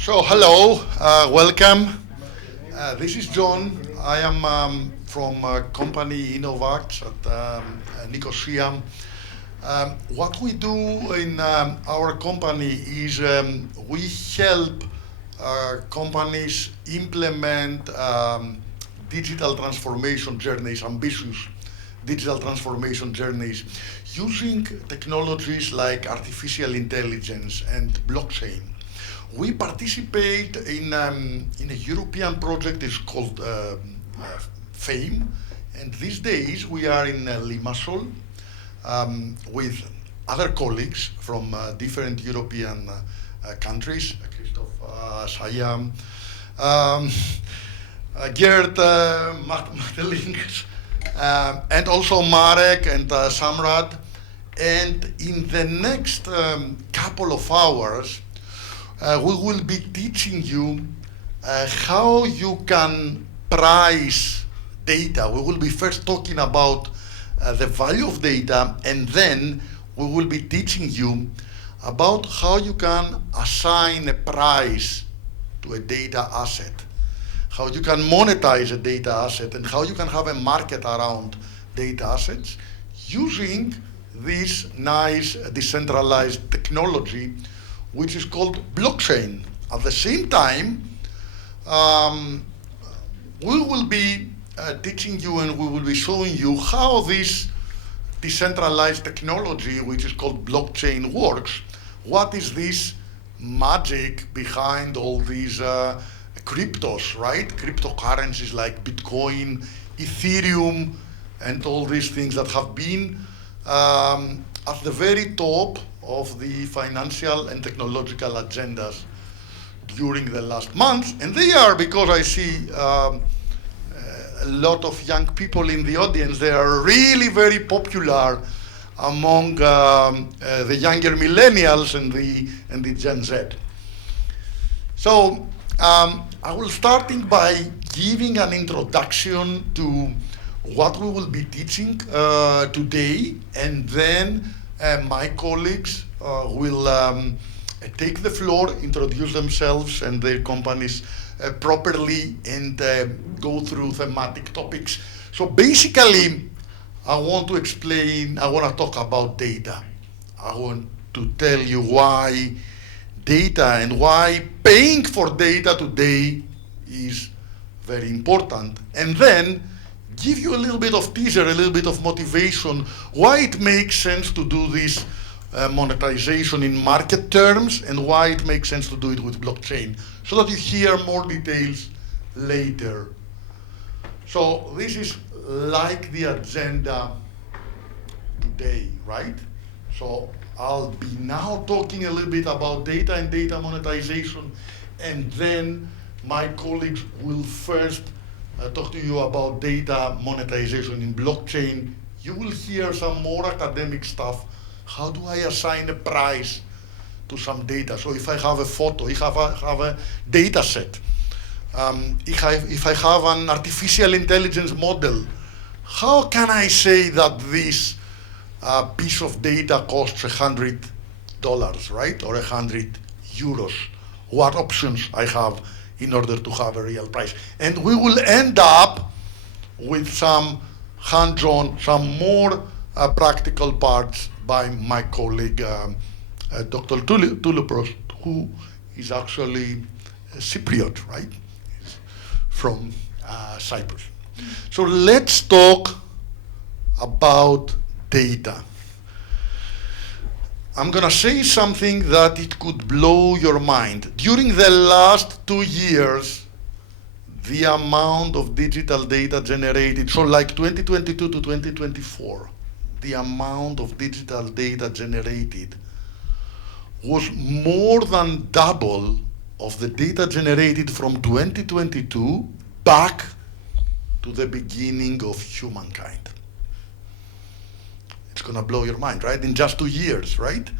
So, hello, welcome. This is John. I am from company INNOV-ACTS at Nicosia. What we do in our company is we help companies implement digital transformation journeys, ambitious digital transformation journeys, using technologies like artificial intelligence and blockchain. We participate in a European project. It's called FAME, and these days we are in Limassol with other colleagues from different European countries, Christoph, Sayam, Gerd, Matelink, and also Marek and Samrat. And in the next couple of hours, we will be teaching you how you can price data. We will be first talking about the value of data, and then we will be teaching you about how you can assign a price to a data asset, how you can monetize a data asset, and how you can have a market around data assets using this nice decentralized technology which is called blockchain. At the same time, we will be teaching you and we will be showing you how this decentralized technology, which is called blockchain, works. What is this magic behind all these cryptos, right? Cryptocurrencies like Bitcoin, Ethereum, and all these things that have been at the very top of the financial and technological agendas during the last months. And they are, because I see a lot of young people in the audience, they are really very popular among the younger millennials and the Gen Z. So I will starting by giving an introduction to what we will be teaching today, and then my colleagues will take the floor, introduce themselves and their companies properly, and go through thematic topics. So basically, I want to talk about data. I want to tell you why data and why paying for data today is very important. And then give you a little bit of teaser, a little bit of motivation, why it makes sense to do this monetization in market terms, and why it makes sense to do it with blockchain, so that you hear more details later. So this is like the agenda today, right? So I'll be now talking a little bit about data and data monetization, and then my colleagues will first talk to you about data monetization in blockchain. You will hear some more academic stuff. How do I assign a price to some data? So if I have a photo, if I have a data set, if I have an artificial intelligence model, how can I say that this piece of data costs $100, right? Or €100? What options I have in order to have a real price? And we will end up with some hands-on, some more practical parts by my colleague, Dr. Touloupros, who is actually Cypriot, right? He's from Cyprus. So let's talk about data. I'm going to say something that it could blow your mind. During the last 2 years, the amount of digital data generated, so like 2022 to 2024, the amount of digital data generated was more than double of the data generated from 2022 back to the beginning of humankind. It's going to blow your mind, right? In just 2 years, right?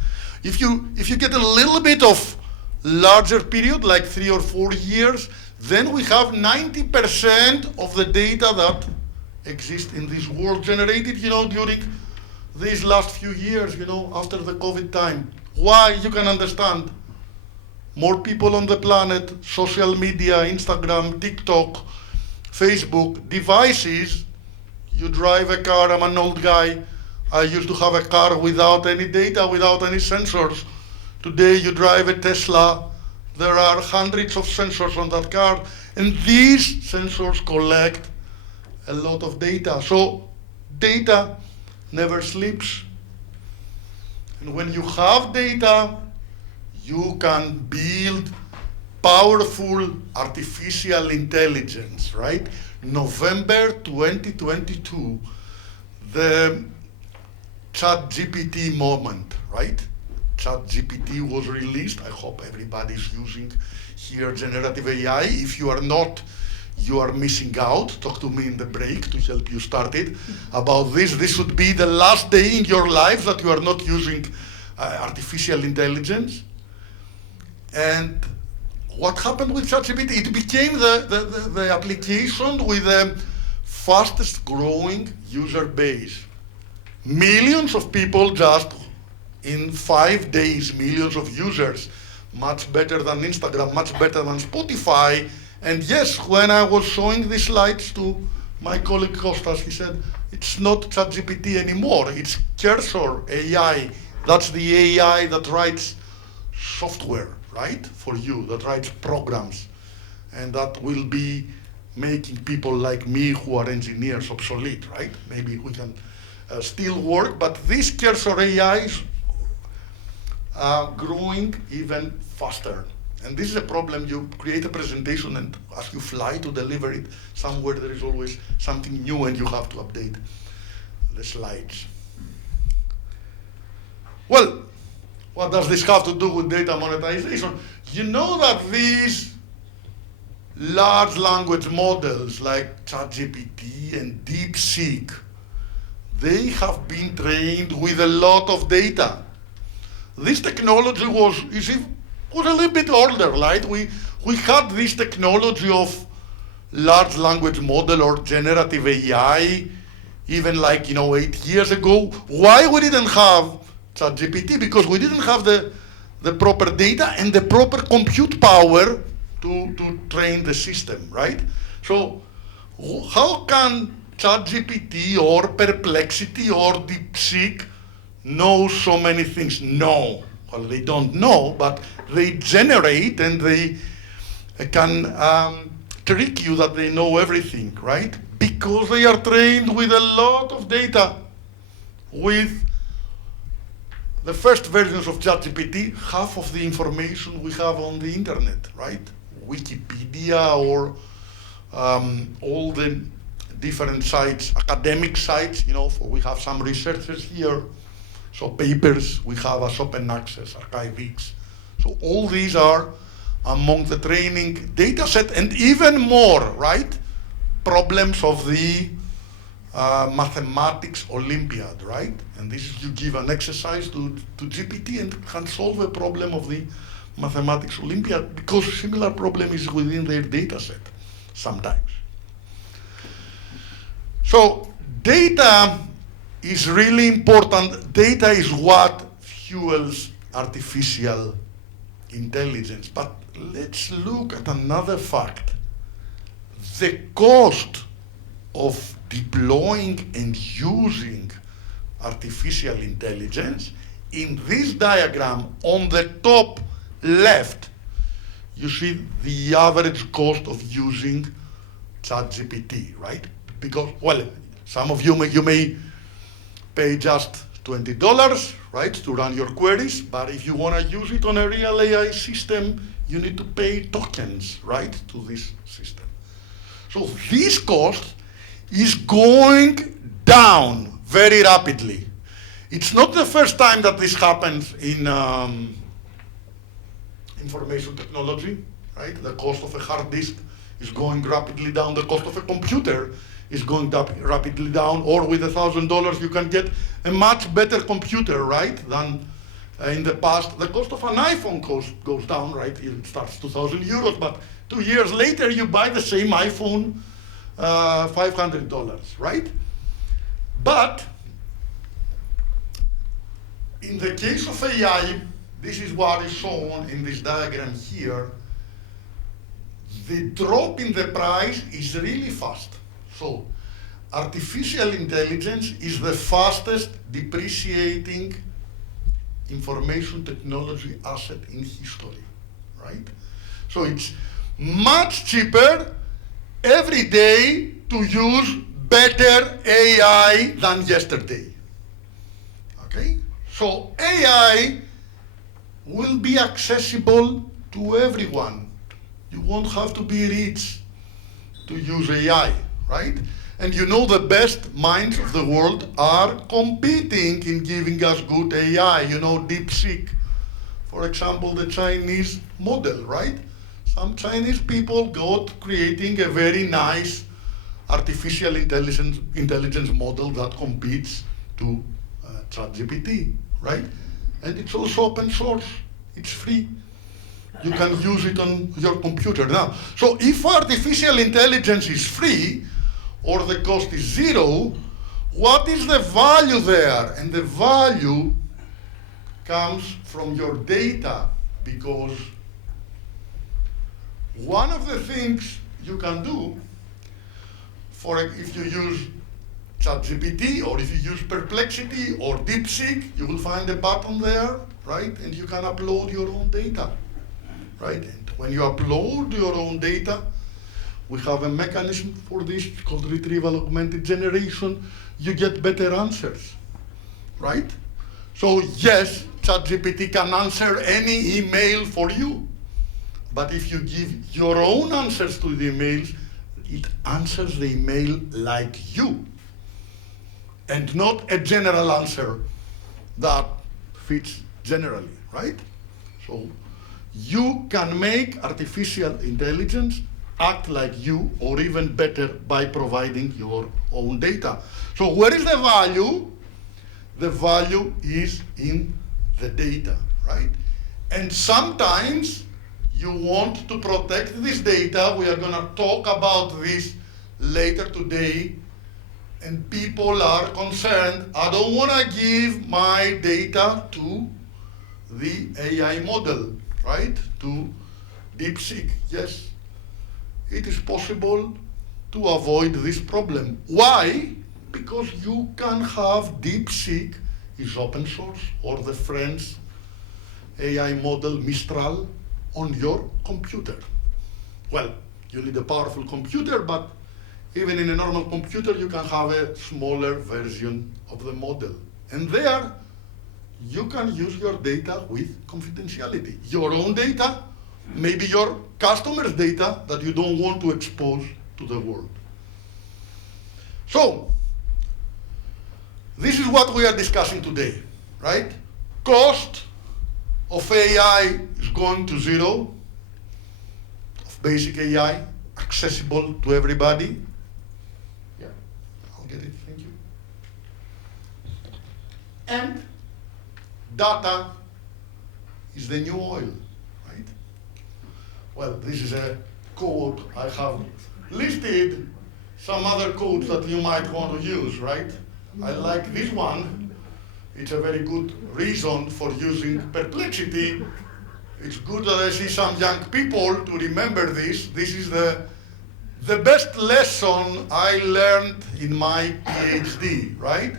If you get a little bit of larger period, like 3 or 4 years, then we have 90% of the data that exists in this world generated, during these last few years, after the COVID time. Why? You can understand. more people on the planet, social media, Instagram, TikTok, Facebook, devices. You drive a car, I'm an old guy. I used to have a car without any data, without any sensors. Today you drive a Tesla, there are hundreds of sensors on that car, and these sensors collect a lot of data. So data never sleeps. And when you have data, you can build powerful artificial intelligence, right? November 2022, the ChatGPT moment, right? ChatGPT was released. I hope everybody's using here generative AI. If you are not, you are missing out. Talk to me in the break to help you start it about this. This would be the last day in your life that you are not using artificial intelligence. And what happened with ChatGPT? It became the application with the fastest growing user base. Millions of people just in 5 days, millions of users, much better than Instagram, much better than Spotify. And yes, when I was showing these slides to my colleague Kostas, he said, it's not ChatGPT anymore, it's Cursor AI. That's the AI that writes software, right, for you, that writes programs. And that will be making people like me who are engineers obsolete, right? Maybe we can still work, but this Cursor AI is growing even faster. And this is a problem. You create a presentation, and as you fly to deliver it, somewhere there is always something new and you have to update the slides. Well, what does this have to do with data monetization? You know that these large language models like ChatGPT and DeepSeek, they have been trained with a lot of data. This technology was a little bit older, right? We had this technology of large language model or generative AI even 8 years ago. Why we didn't have ChatGPT? Because we didn't have the proper data and the proper compute power to train the system, right? So how can ChatGPT or Perplexity or DeepSeek know so many things? No, well, they don't know, but they generate and they can trick you that they know everything, right? Because they are trained with a lot of data. With the first versions of ChatGPT, half of the information we have on the internet, right? Wikipedia or all the different sites, academic sites, we have some researchers here. So papers, we have as open access, archivics. So all these are among the training data set, and even more, right? Problems of the mathematics Olympiad, right? And this is, you give an exercise to GPT and can solve a problem of the mathematics Olympiad, because similar problem is within their data set sometimes. So data is really important. Data is what fuels artificial intelligence. But let's look at another fact. The cost of deploying and using artificial intelligence, in this diagram on the top left, you see the average cost of using ChatGPT, right? Because, well, some of you may pay just $20, right, to run your queries, but if you want to use it on a real AI system, you need to pay tokens, right, to this system. So this cost is going down very rapidly. It's not the first time that this happens in information technology, right? The cost of a hard disk is going rapidly down. The cost of a computer is going rapidly down. Or with $1,000, you can get a much better computer, right, than in the past. The cost of an iPhone goes down, right? It starts €2,000, but 2 years later, you buy the same iPhone, $500, right? But in the case of AI, this is what is shown in this diagram here. The drop in the price is really fast. So artificial intelligence is the fastest depreciating information technology asset in history, right? So it's much cheaper every day to use better AI than yesterday, okay? So AI will be accessible to everyone. You won't have to be rich to use AI, right? And you know the best minds of the world are competing in giving us good AI. You know, DeepSeek, for example, the Chinese model, right? Some Chinese people got creating a very nice artificial intelligence model that competes to ChatGPT, right? And it's also open source. It's free. You can use it on your computer now. So if artificial intelligence is free, or the cost is zero, what is the value there? And the value comes from your data, because one of the things you can do, if you use ChatGPT, or if you use Perplexity or DeepSeek, you will find a button there, right? And you can upload your own data, right? And when you upload your own data, we have a mechanism for this called retrieval augmented generation. You get better answers, right? So yes, ChatGPT can answer any email for you. But if you give your own answers to the emails, it answers the email like you, and not a general answer that fits generally, right? So you can make artificial intelligence act like you, or even better, by providing your own data. So where is the value? The value is in the data, right? And sometimes you want to protect this data. We are going to talk about this later today. And people are concerned, I don't want to give my data to the AI model, right? To DeepSeek. Yes, it is possible to avoid this problem. Why? Because you can have DeepSeek is open source, or the French AI model Mistral on your computer. Well, you need a powerful computer, but even in a normal computer, you can have a smaller version of the model. And there, you can use your data with confidentiality. Your own data, maybe your customer's data that you don't want to expose to the world. So, this is what we are discussing today, right? Cost of AI is going to zero, of basic AI, accessible to everybody. Yeah, I'll get it, thank you. And data is the new oil, right? Well, this is a quote. I have listed some other quotes that you might want to use, right? I like this one. It's a very good reason for using Perplexity. It's good that I see some young people to remember this. This is the best lesson I learned in my PhD, right?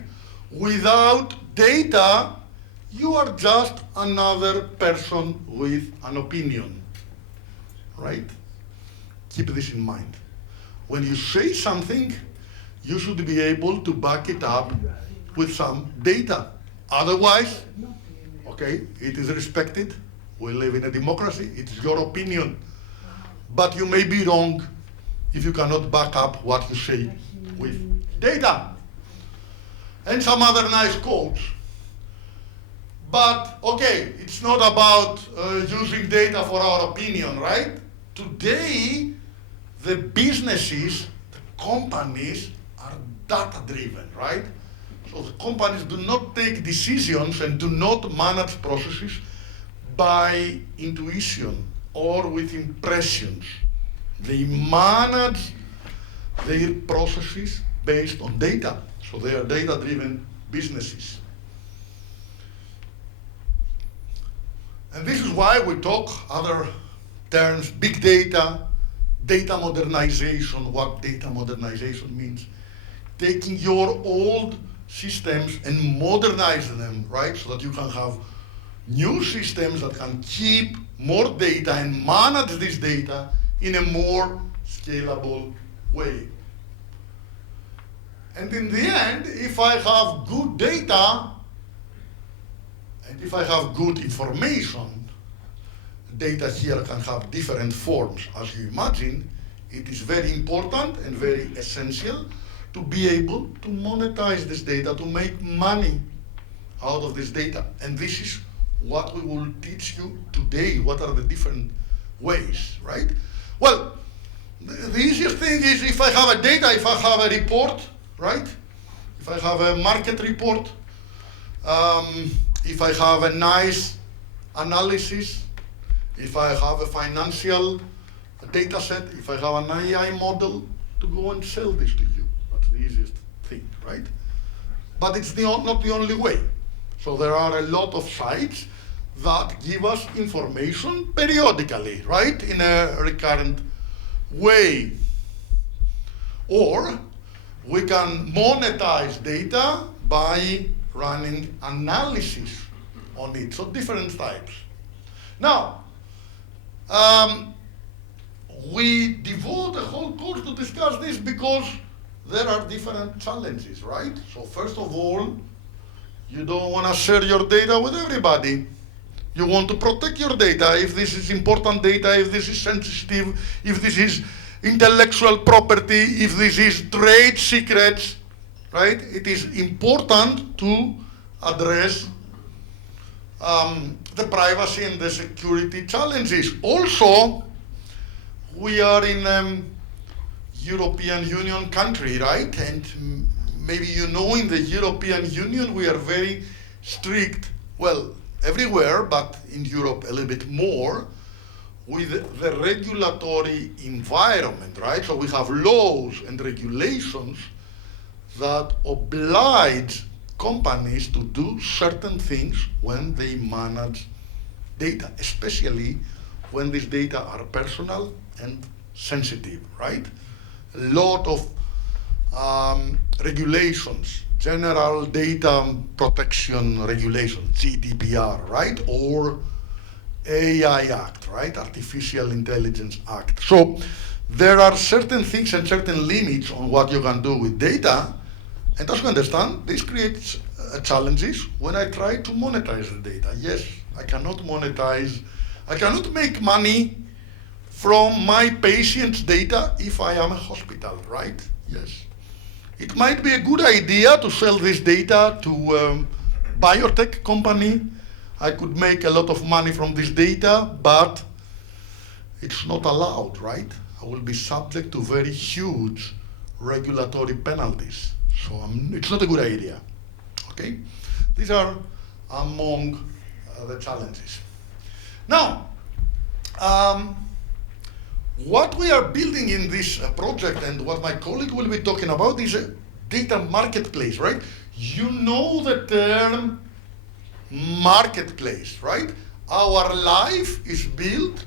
Without data, you are just another person with an opinion, right? Keep this in mind. When you say something, you should be able to back it up with some data. Otherwise, okay, it is respected. We live in a democracy. It's your opinion. But you may be wrong if you cannot back up what you say with data. And some other nice quotes. But, okay, it's not about using data for our opinion, right? Today, the businesses, the companies are data-driven, right? So the companies do not take decisions and do not manage processes by intuition or with impressions. They manage their processes based on data. So they are data-driven businesses. And this is why we talk other terms, big data, data modernization. What data modernization means? Taking your old systems and modernizing them, right? So that you can have new systems that can keep more data and manage this data in a more scalable way. And in the end, if I have good data, and if I have good information, data here can have different forms. As you imagine, it is very important and very essential to be able to monetize this data, to make money out of this data. And this is what we will teach you today. What are the different ways, right? Well, the easiest thing is if I have a data, if I have a report, right? If I have a market report, if I have a nice analysis, if I have a financial data set, if I have an AI model, to go and sell this to you. That's the easiest thing, right? But it's not the only way. So there are a lot of sites that give us information periodically, right? In a recurrent way. Or we can monetize data by running analysis on it, so different types. Now, we devote a whole course to discuss this because there are different challenges, right? So first of all, you don't want to share your data with everybody. You want to protect your data if this is important data, if this is sensitive, if this is intellectual property, if this is trade secrets, right? It is important to address the privacy and the security challenges. Also, we are in a European Union country, right? And maybe you know in the European Union we are very strict, well, everywhere, but in Europe a little bit more, with the regulatory environment, right? So we have laws and regulations that oblige companies to do certain things when they manage data, especially when these data are personal and sensitive, right? A lot of regulations, General Data Protection Regulation, GDPR, right? Or AI Act, right? Artificial Intelligence Act. So there are certain things and certain limits on what you can do with data. And as you understand, this creates challenges when I try to monetize the data. Yes, I cannot monetize, I cannot make money from my patient's data if I am a hospital, right? Yes. It might be a good idea to sell this data to a biotech company. I could make a lot of money from this data, but it's not allowed, right? I will be subject to very huge regulatory penalties. So it's not a good idea, okay? These are among the challenges. Now, what we are building in this project and what my colleague will be talking about is a data marketplace, right? You know the term marketplace, right? Our life is built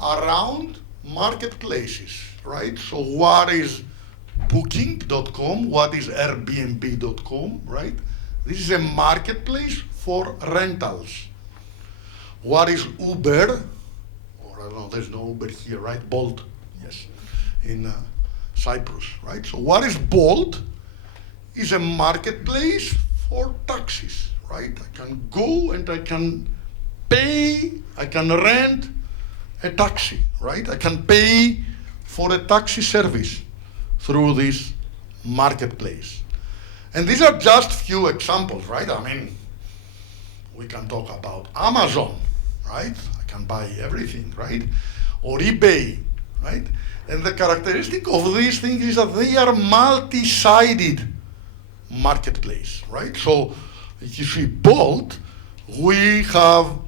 around marketplaces, right? So what is booking.com? What is airbnb.com, right? This is a marketplace for rentals. What is Uber? Or I don't know, there's no Uber here, right? Bolt, yes, in Cyprus, right? So what is Bolt? Is a marketplace for taxis, right? I can go and I can pay, I can rent a taxi, right? I can pay for a taxi service through this marketplace. And these are just few examples, right? I mean, we can talk about Amazon, right? I can buy everything, right? Or eBay, right? And the characteristic of these things is that they are multi-sided marketplace, right? So if you see Bolt, we have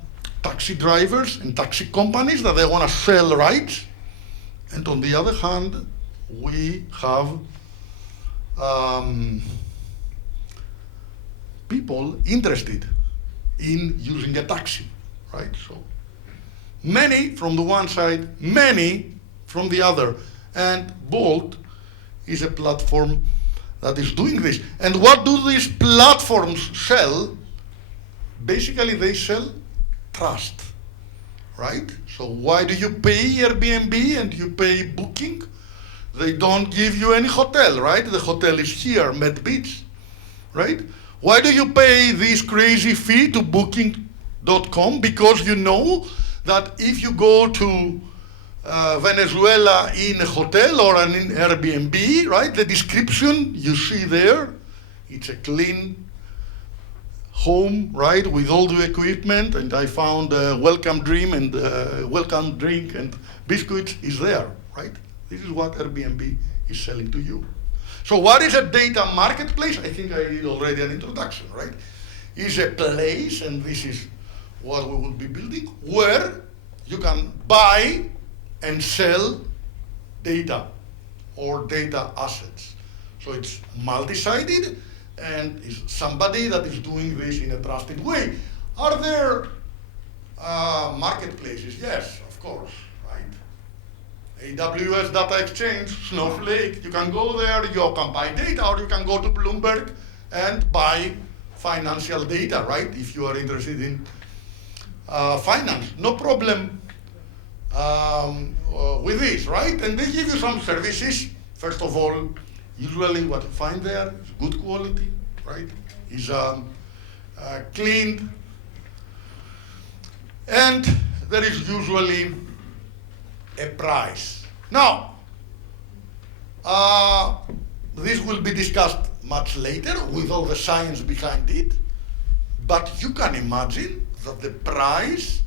taxi drivers and taxi companies that they want to sell rides. And on the other hand, we have people interested in using a taxi, right? So many from the one side, many from the other. And Bolt is a platform that is doing this. And what do these platforms sell? Basically, they sell trust, right? So why do you pay Airbnb and you pay Booking? They don't give you any hotel, right? The hotel is here, Med Beach, right? Why do you pay this crazy fee to Booking.com? Because you know that if you go to Venezuela in a hotel or an Airbnb, right? The description you see there, it's a clean home, right, with all the equipment, and I found a welcome dream and welcome drink and biscuits is there, right? This is what Airbnb is selling to you. So what is a data marketplace? I think I did already an introduction, right? Is a place, and this is what we will be building, where you can buy and sell data or data assets. So it's multi-sided and is somebody that is doing this in a trusted way. Are there marketplaces? Yes, of course, right? AWS Data Exchange, Snowflake, you can go there, you can buy data, or you can go to Bloomberg and buy financial data, right? If you are interested in finance, no problem with this, right? And they give you some services. First of all, usually what you find there is good quality, right? Is cleaned, and there is usually a price. Now, this will be discussed much later with all the science behind it, but you can imagine that the price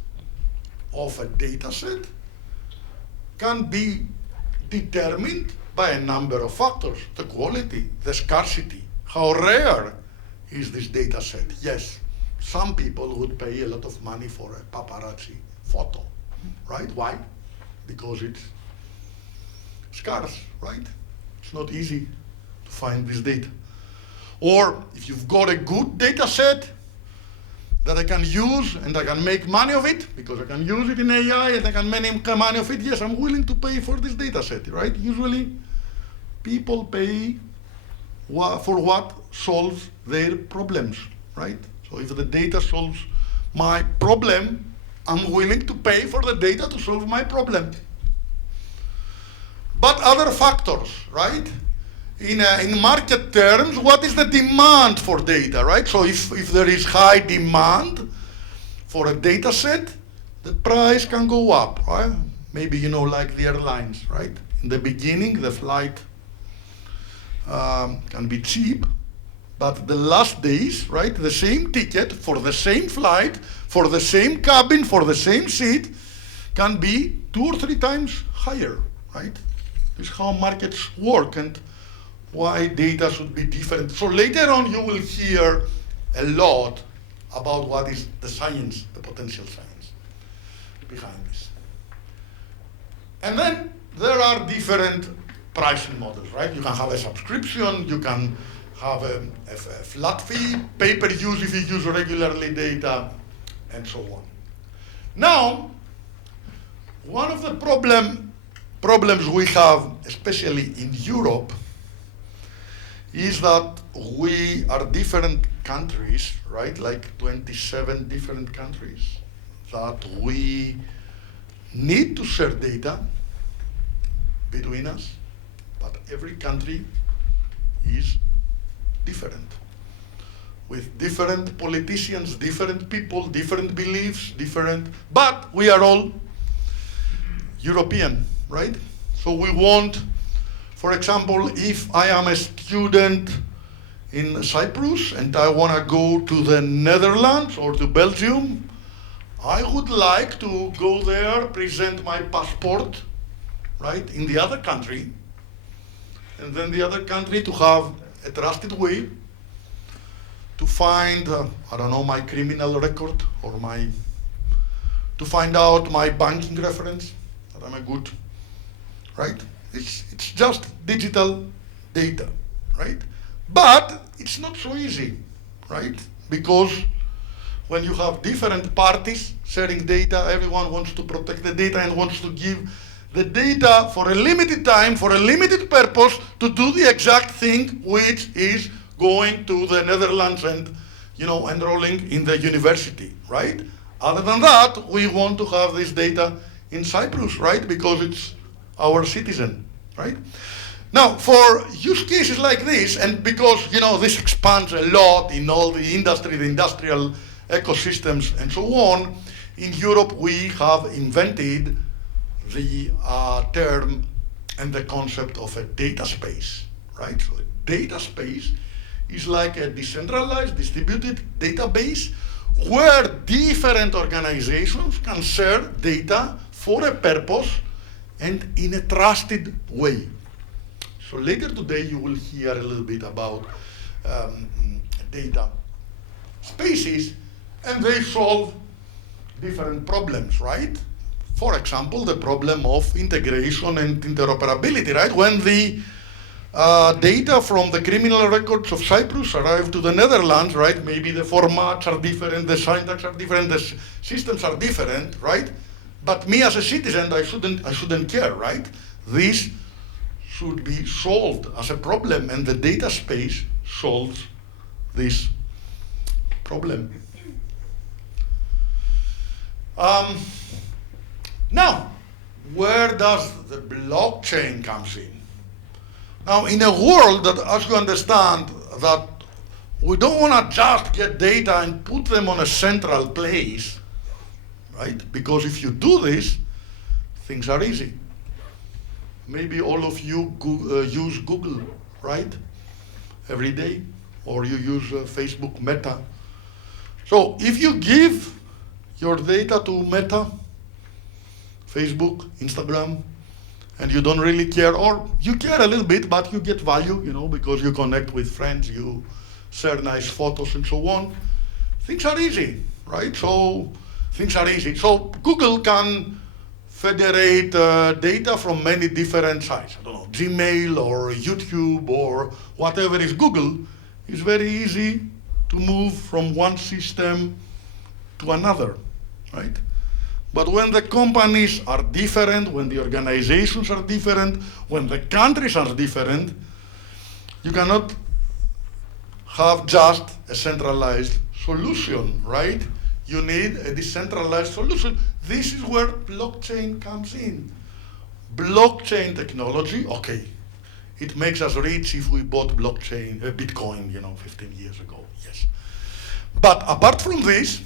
of a data set can be determined by a number of factors: the quality, the scarcity, how rare is this data set. Yes, some people would pay a lot of money for a paparazzi photo, right? Why? Because it's scarce, right? It's not easy to find this data. Or if you've got a good data set that I can use and I can make money of it, because I can use it in AI and I can make money of it, yes, I'm willing to pay for this data set, right? Usually people pay for what solves their problems, right? So if the data solves my problem, I'm willing to pay for the data to solve my problem. But other factors, right? In market terms, what is the demand for data, right? So if there is high demand for a data set, the price can go up, right? Maybe, you know, like the airlines, right? In the beginning, the flight can be cheap, but the last days, right, the same ticket for the same flight, for the same cabin, for the same seat, can be 2 or 3 times higher, right? This is how markets work and why data should be different. So later on, you will hear a lot about what is the science, the potential science behind this. And then there are different pricing models, right? You can have a subscription, you can have a flat fee, pay-per-use if you use regularly data, and so on. Now, one of the problems we have, especially in Europe, is that we are different countries, right? Like 27 different countries, that we need to share data between us, but every country is different, with different politicians, different people, different beliefs, but we are all European, right? So we want, for example, if I am a student in Cyprus and I want to go to the Netherlands or to Belgium, I would like to go there, present my passport, right, in the other country, and then the other country to have a trusted way to find, I don't know, my criminal record or to find out my banking reference, that I'm a good, right? It's just digital data, right? But it's not so easy, right? Because when you have different parties sharing data, everyone wants to protect the data and wants to give the data for a limited time, for a limited purpose, to do the exact thing which is going to the Netherlands and enrolling in the university, right? Other than that, we want to have this data in Cyprus, right? Because it's our citizen, right? Now, for use cases like this, and because this expands a lot in all the industry, the industrial ecosystems, and so on, in Europe we have invented the term and the concept of a data space, right? So a data space is like a decentralized, distributed database where different organizations can share data for a purpose and in a trusted way. So later today you will hear a little bit about data spaces, and they solve different problems, right? For example, the problem of integration and interoperability, right? When the data from the criminal records of Cyprus arrive to the Netherlands, right? Maybe the formats are different, the syntax are different, the systems are different, right? But me as a citizen, I shouldn't care, right? This should be solved as a problem, and the data space solves this problem. Now, where does the blockchain comes in? Now, in a world that, as you understand, that we don't want to just get data and put them on a central place, right? Because if you do this, things are easy. Maybe all of you use Google, right? Every day, or you use Facebook Meta. So if you give your data to Meta, Facebook, Instagram, and you don't really care, or you care a little bit, but you get value, because you connect with friends, you share nice photos and so on. Things are easy, right? So things are easy. So Google can federate data from many different sites. I don't know, Gmail or YouTube or whatever is Google. It's very easy to move from one system to another, right? But when the companies are different, when the organizations are different, when the countries are different, you cannot have just a centralized solution, right? You need a decentralized solution. This is where blockchain comes in. Blockchain technology, okay, it makes us rich if we bought Bitcoin, 15 years ago, yes. But apart from this,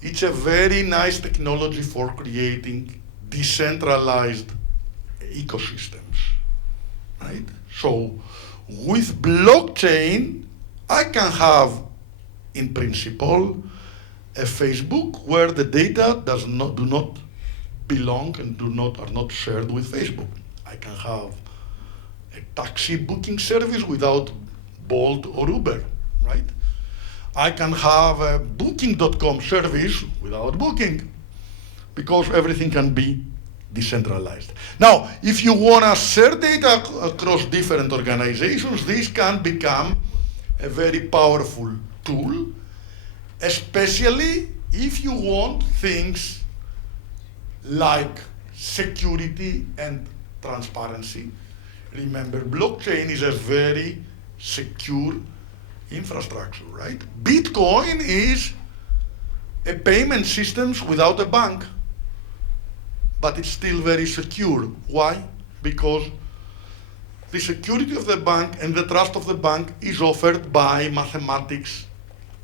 it's a very nice technology for creating decentralized ecosystems, right? So with blockchain, I can have, in principle, a Facebook where the data do not belong and are not shared with Facebook. I can have a taxi booking service without Bolt or Uber, right? I can have a booking.com service without Booking, because everything can be decentralized. Now, if you want to share data across different organizations, this can become a very powerful tool, especially if you want things like security and transparency. Remember, blockchain is a very secure infrastructure, right? Bitcoin is a payment system without a bank, but it's still very secure. Why? Because the security of the bank and the trust of the bank is offered by mathematics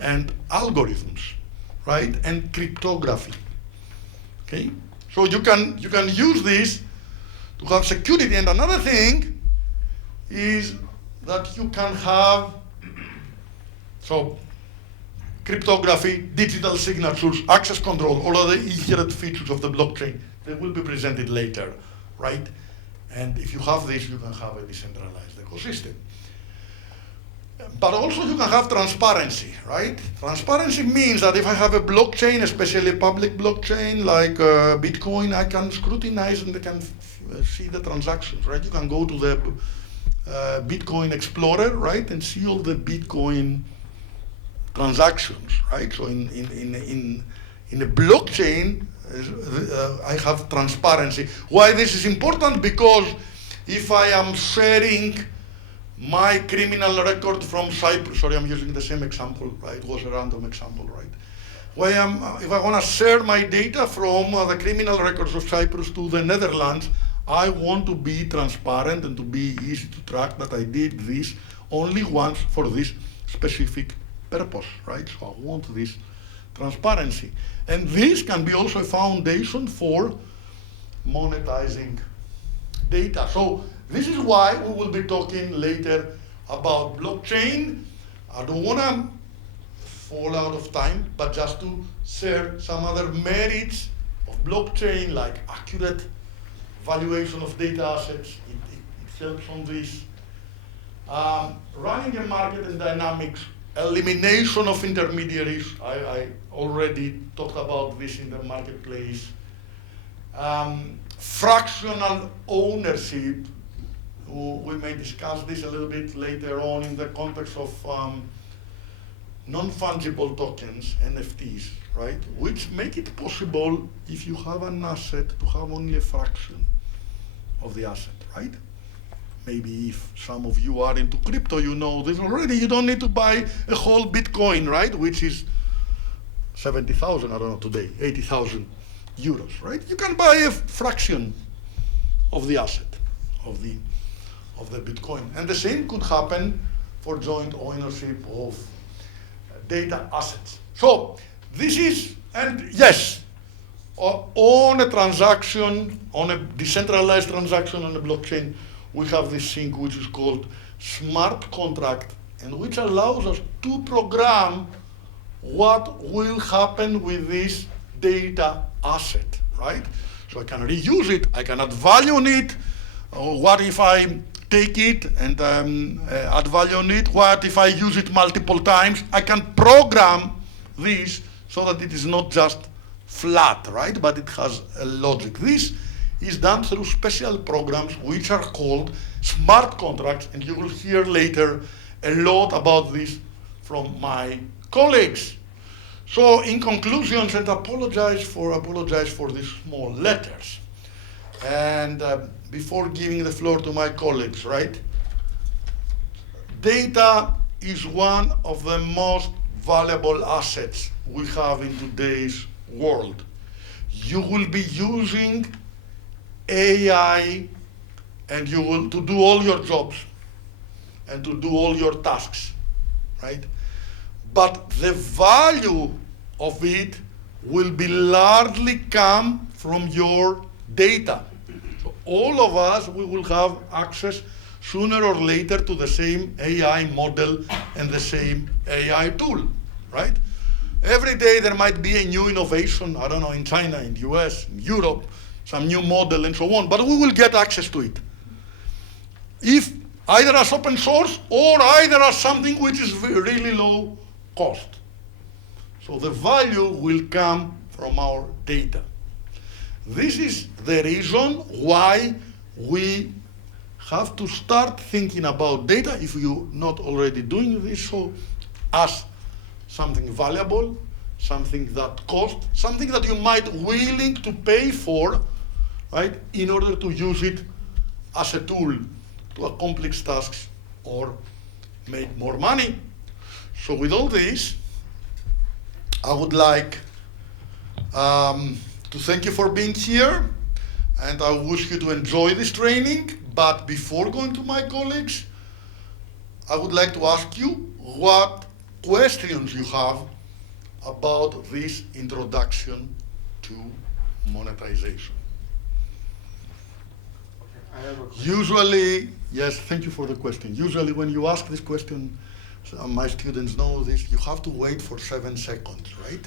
and algorithms, right? And cryptography. Okay? So you can use this to have security. And another thing is that you can have cryptography, digital signatures, access control, all of the inherent features of the blockchain. They will be presented later, right? And if you have this, you can have a decentralized ecosystem. But also you can have transparency, right? Transparency means that if I have a blockchain, especially a public blockchain like Bitcoin, I can scrutinize and I can see the transactions, right? You can go to the Bitcoin Explorer, right, and see all the Bitcoin transactions, right? So in a blockchain, I have transparency. Why this is important? Because if I am sharing my criminal record from Cyprus, sorry, I'm using the same example, right? It was a random example, right? If I want to share my data from the criminal records of Cyprus to the Netherlands, I want to be transparent and to be easy to track that I did this only once for this specific purpose, right? So I want this transparency. And this can be also a foundation for monetizing data. So this is why we will be talking later about blockchain. I don't want to fall out of time, but just to share some other merits of blockchain, like accurate valuation of data assets. It helps on this. Running a market and dynamics, elimination of intermediaries. I already talked about this in the marketplace. Fractional ownership. We may discuss this a little bit later on in the context of non-fungible tokens, NFTs, right? Which make it possible, if you have an asset, to have only a fraction of the asset, right? Maybe if some of you are into crypto, you know this already. You don't need to buy a whole Bitcoin, right? Which is 70,000, I don't know today, 80,000 euros, right? You can buy a fraction of the asset of the Bitcoin. And the same could happen for joint ownership of data assets. So this is, and yes, on a transaction, on a decentralized transaction on a blockchain, we have this thing which is called smart contract, and which allows us to program what will happen with this data asset, right? So I can reuse it, I can add value on it. What if I take it and add value on it? What if I use it multiple times? I can program this so that it is not just flat, right? But it has a logic. This is done through special programs which are called smart contracts, and you will hear later a lot about this from my colleagues. So in conclusion, and apologize for these small letters. And before giving the floor to my colleagues, right? Data is one of the most valuable assets we have in today's world. You will be using AI and you will to do all your jobs and to do all your tasks, right? But the value of it will be largely come from your data. So all of us, we will have access sooner or later to the same AI model and the same AI tool, right? Every day there might be a new innovation, I don't know, in China, in the US, in Europe, some new model and so on, but we will get access to it. If either as open source or either as something which is really low cost. So the value will come from our data. This is the reason why we have to start thinking about data, if you're not already doing this, so as something valuable, something that costs, something that you might willing to pay for, right, in order to use it as a tool to accomplish tasks or make more money. So with all this, I would like to thank you for being here, and I wish you to enjoy this training. But before going to my colleagues, I would like to ask you what questions you have about this introduction to monetization. I have a question. Usually, yes, thank you for the question. Usually when you ask this question, my students know this, you have to wait for 7 seconds, right?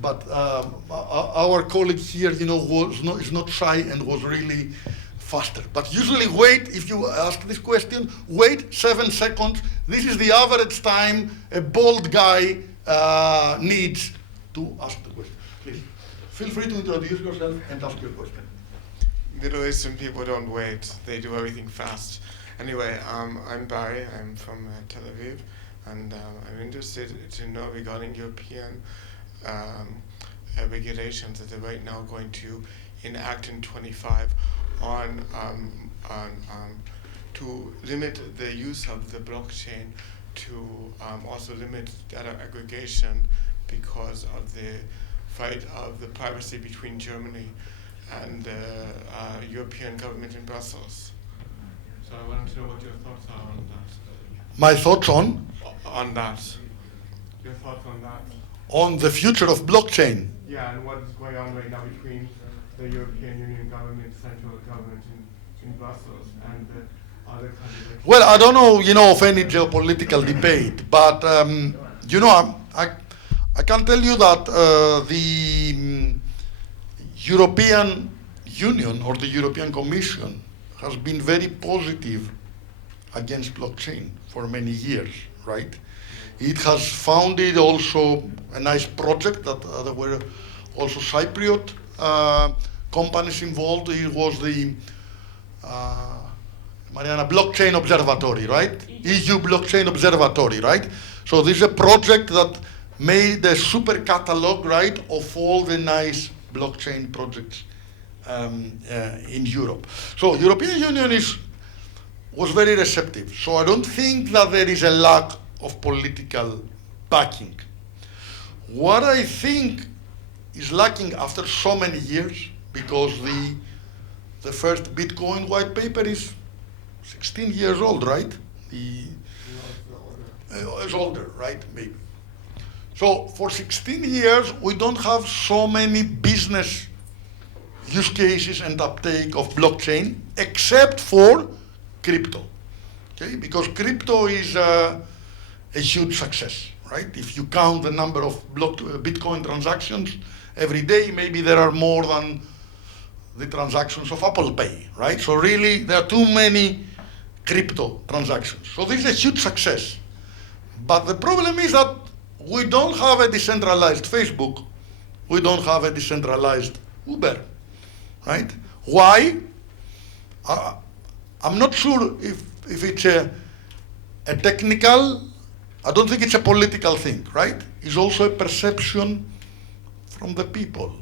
But our colleague here, you know, is not shy and was really faster. But usually wait, if you ask this question, wait 7 seconds. This is the average time a bold guy needs to ask the question. Please, feel free to introduce yourself and ask your question. Middle Eastern people don't wait, they do everything fast. Anyway, I'm Barry, I'm from Tel Aviv. And I'm interested to know regarding European regulations that they're right now going to enact in 25 on to limit the use of the blockchain, to also limit data aggregation because of the fight of the privacy between Germany and the European government in Brussels. So I wanted to know what your thoughts are on that. My thoughts on? On that. Your thoughts on that? On the future of blockchain. Yeah, and what is going on right now between the European Union government, central government in Brussels, and the other countries? Like Well, I don't know, of any geopolitical debate, but I can tell you that the European Union or the European Commission has been very positive against blockchain for many years, right? It has founded also a nice project that there were also Cypriot companies involved. It was the Mariana Blockchain Observatory, right? EU Blockchain Observatory, right? So this is a project that made a super catalog, right, of all the nice blockchain projects in Europe. So European Union was very receptive. So I don't think that there is a lack of political backing. What I think is lacking after so many years, because the first Bitcoin white paper is 16 years old, right? It's older, right? Maybe. So for 16 years, we don't have so many business use cases and uptake of blockchain, except for crypto, okay? Because crypto is a huge success, right? If you count the number of Bitcoin transactions every day, maybe there are more than the transactions of Apple Pay, right? So really, there are too many crypto transactions. So this is a huge success. But the problem is that we don't have a decentralized Facebook. We don't have a decentralized Uber, right? Why? I'm not sure if it's a technical, I don't think it's a political thing, right? It's also a perception from the people,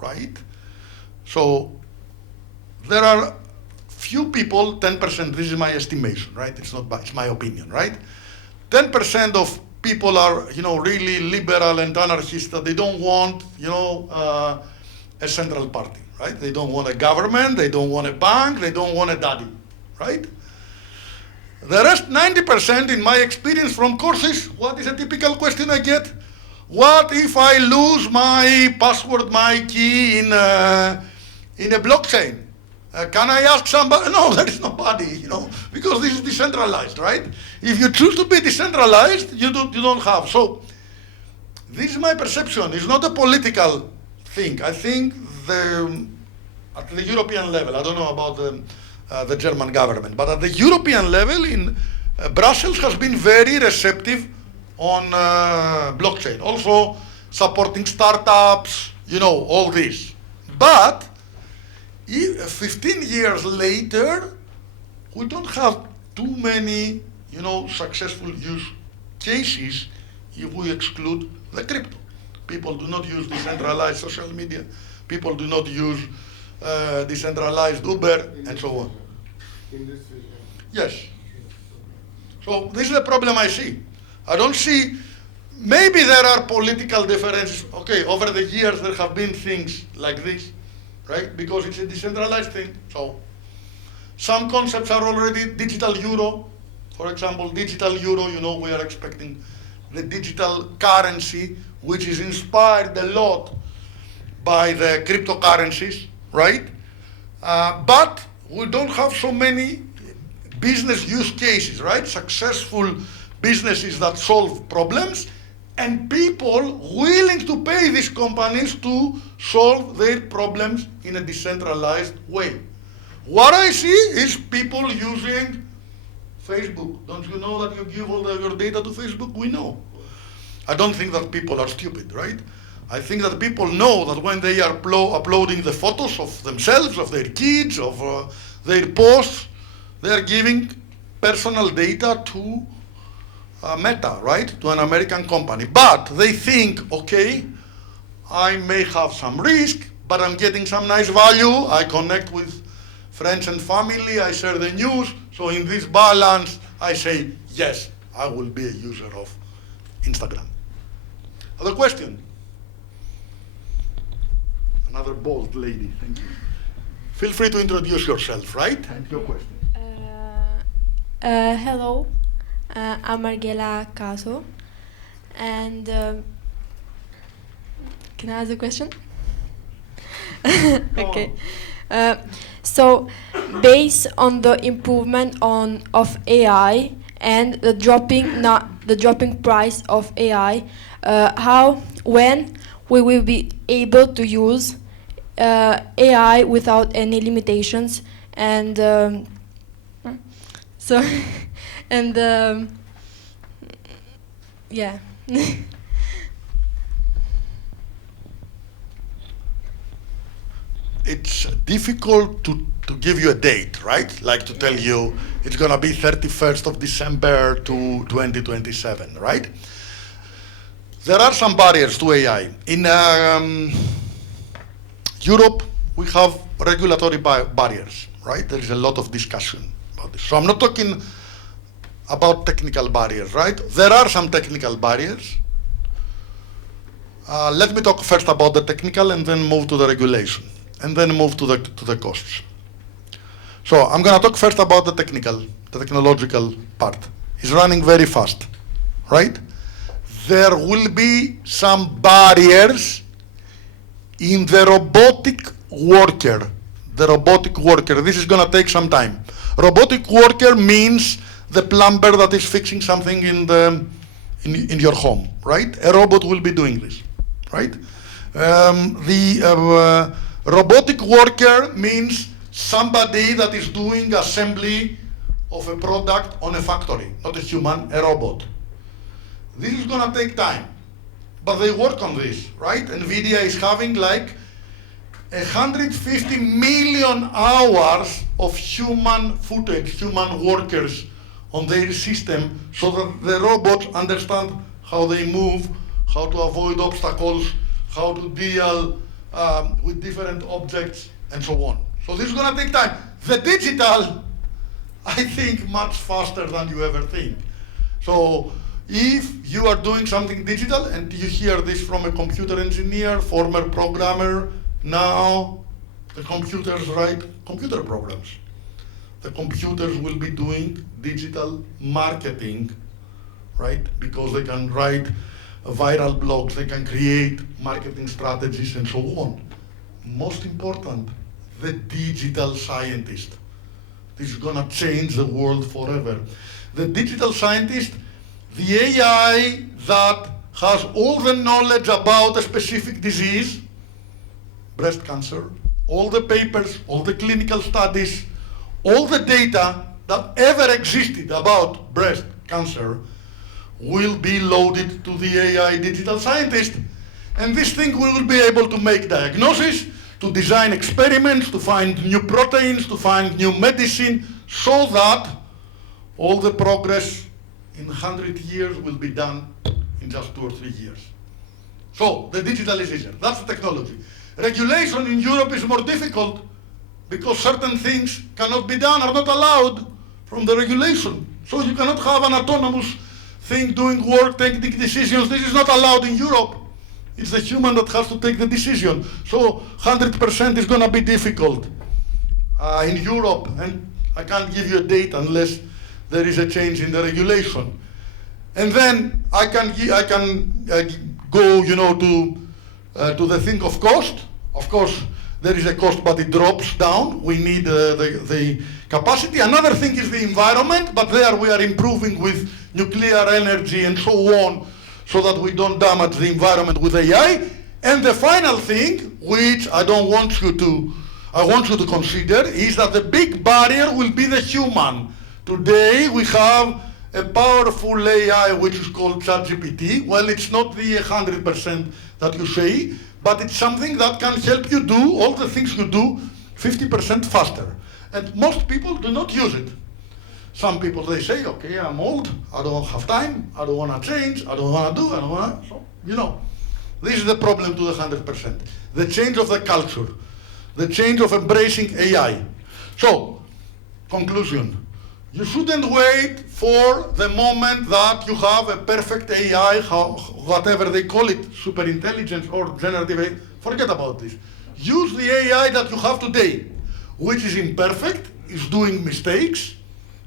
right? So there are few people, 10%, this is my estimation, right? It's not, it's my opinion, right? 10% of people are, really liberal and anarchist, that they don't want, a central party, right? They don't want a government, they don't want a bank, they don't want a daddy, right? The rest, 90%, in my experience from courses, what is a typical question I get? What if I lose my password, my key in a blockchain? Can I ask somebody? No, there is nobody, because this is decentralized, right? If you choose to be decentralized, you don't have. So this is my perception. It's not a political thing. I think at the European level, I don't know about the German government, but at the European level, in Brussels has been very receptive on blockchain. Also supporting startups, all this. But 15 years later, we don't have too many, successful use cases if we exclude the crypto. People do not use decentralized social media. People do not use decentralized Uber and so on. Yes. So this is the problem I see. I don't see, maybe there are political differences. Okay, over the years there have been things like this, right? Because it's a decentralized thing. So some concepts are already digital euro. For example, digital euro, we are expecting the digital currency, which is inspired a lot by the cryptocurrencies, right? But we don't have so many business use cases, right? Successful businesses that solve problems, and people willing to pay these companies to solve their problems in a decentralized way. What I see is people using Facebook. Don't you know that you give all your data to Facebook? We know. I don't think that people are stupid, right? I think that people know that when they are uploading the photos of themselves, of their kids, of their posts, they are giving personal data to Meta, right, to an American company. But they think, okay, I may have some risk, but I'm getting some nice value. I connect with friends and family. I share the news. So in this balance, I say, yes, I will be a user of Instagram. Other question? Another bold lady, thank you. Feel free to introduce yourself, right? And your question. Hello, I'm Margela Caso, and can I ask a question? Okay. So, based on the improvement of AI and the dropping price of AI, when we will be able to use AI without any limitations, and so and yeah. It's difficult to give you a date, right? Like to tell you it's going to be 31st of December to 2027, right? There are some barriers to AI. In Europe, we have regulatory barriers, right? There is a lot of discussion about this. So I'm not talking about technical barriers, right? There are some technical barriers. Let me talk first about the technical and then move to the regulation, and then move to the costs. So I'm going to talk first about the technological part. It's running very fast, right? There will be some barriers in the robotic worker. The robotic worker, this is going to take some time. Robotic worker means the plumber that is fixing something in your home, right? A robot will be doing this, right? Robotic worker means somebody that is doing assembly of a product on a factory, not a human, a robot. This is going to take time, but they work on this, right? NVIDIA is having like 150 million hours of human footage, human workers on their system, so that the robots understand how they move, how to avoid obstacles, how to deal with different objects, and so on. So this is going to take time. The digital, I think, much faster than you ever think. So if you are doing something digital, and you hear this from a computer engineer, former programmer, now the computers write computer programs. The computers will be doing digital marketing, right? Because they can write viral blogs, they can create marketing strategies, and so on. Most important, the digital scientist. This is going to change the world forever. The digital scientist, the AI that has all the knowledge about a specific disease, breast cancer, all the papers, all the clinical studies, all the data that ever existed about breast cancer will be loaded to the AI digital scientist. And this thing we will be able to make diagnosis, to design experiments, to find new proteins, to find new medicine, so that all the progress in 100 years will be done in just 2 or 3 years. So the digitalization, that's the technology. Regulation in Europe is more difficult because certain things cannot be done, are not allowed from the regulation. So you cannot have an autonomous thing doing work, taking decisions. This is not allowed in Europe. It's the human that has to take the decision. So 100% is going to be difficult in Europe, and I can't give you a date unless there is a change in the regulation. And then I can go, to the thing of cost. Of course, there is a cost, but it drops down. We need the capacity. Another thing is the environment, but there we are improving with nuclear energy and so on, so that we don't damage the environment with AI. And the final thing, which I want you to consider, is that the big barrier will be the human. Today we have a powerful AI which is called ChatGPT. Well, it's not the 100% that you say, but it's something that can help you do all the things you do 50% faster. And most people do not use it. Some people, they say, okay, I'm old, I don't have time, I don't want to change, I don't want to do, I don't want to, so, you know. This is the problem to the 100%. The change of the culture, the change of embracing AI. So, conclusion. You shouldn't wait for the moment that you have a perfect AI, whatever they call it, super intelligence or generative AI. Forget about this. Use the AI that you have today, which is imperfect, is doing mistakes,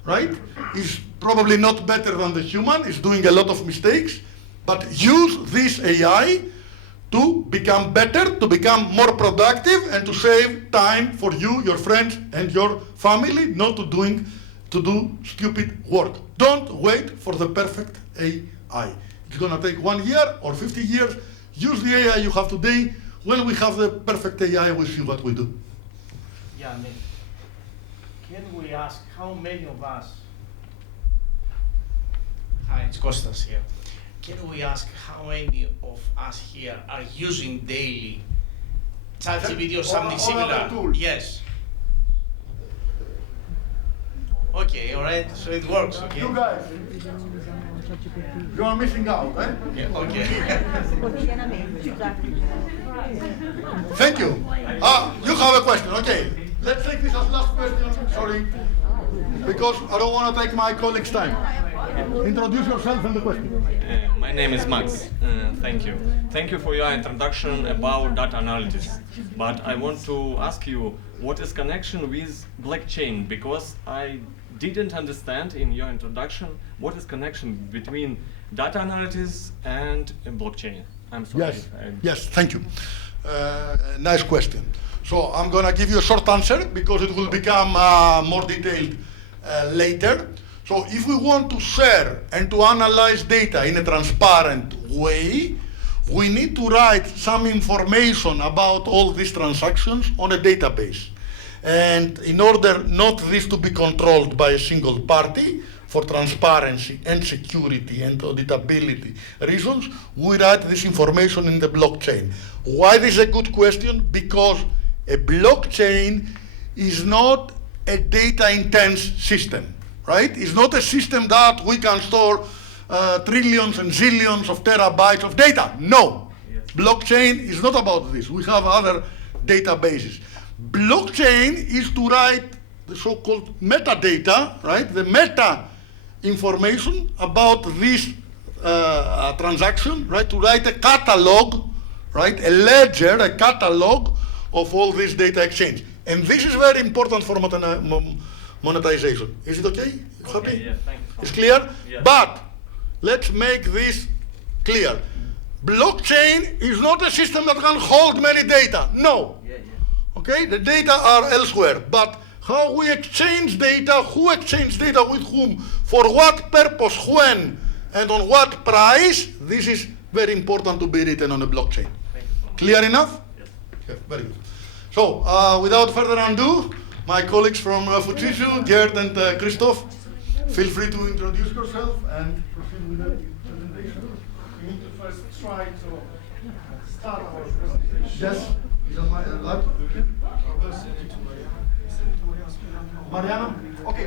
right? Is probably not better than the human, is doing a lot of mistakes, but use this AI to become better, to become more productive, and to save time for you, your friends, and your family, not to do stupid work. Don't wait for the perfect AI. It's going to take 1 year or 50 years. Use the AI you have today. When we have the perfect AI, we'll see what we do. Yeah, I mean, can we ask how many of us, hi, it's Kostas here. Can we ask how many of us here are using daily ChatGPT or something similar? Yes. Okay, all right, so it works, okay? You guys, you are missing out, right? Yeah, okay. Thank you. You have a question, okay. Let's take this as last question, sorry, because I don't want to take my colleagues' time. Introduce yourself and the question. My name is Max. Thank you. Thank you for your introduction about data analysis. But I want to ask you, what is connection with blockchain? Because I didn't understand in your introduction what is connection between data analysis and blockchain. I'm sorry. Yes, yes, thank you. Nice question. So I'm going to give you a short answer because it will become more detailed later. So if we want to share and to analyze data in a transparent way, we need to write some information about all these transactions on a database. And in order not this to be controlled by a single party, for transparency and security and auditability reasons, we write this information in the blockchain. Why this is a good question? Because a blockchain is not a data-intense system, right? It's not a system that we can store trillions and zillions of terabytes of data. No. Yes. Blockchain is not about this. We have other databases. Blockchain is to write the so-called metadata, right? The meta information about this transaction, right? To write a catalog, right? A ledger, a catalog of all this data exchange. And this is very important for monetization. Is it okay? Okay, yeah, thank you. It's clear? Yeah. But let's make this clear. Blockchain is not a system that can hold many data. No. Okay, the data are elsewhere, but how we exchange data, who exchange data with whom, for what purpose, when, and on what price, this is very important to be written on a blockchain. Clear enough? Yes. Okay, very good. So, without further ado, my colleagues from Fujitsu, Gerd and Christoph, feel free to introduce yourself and proceed with the presentation. We need to first try to start our presentation. Yes. Mariano? Okay,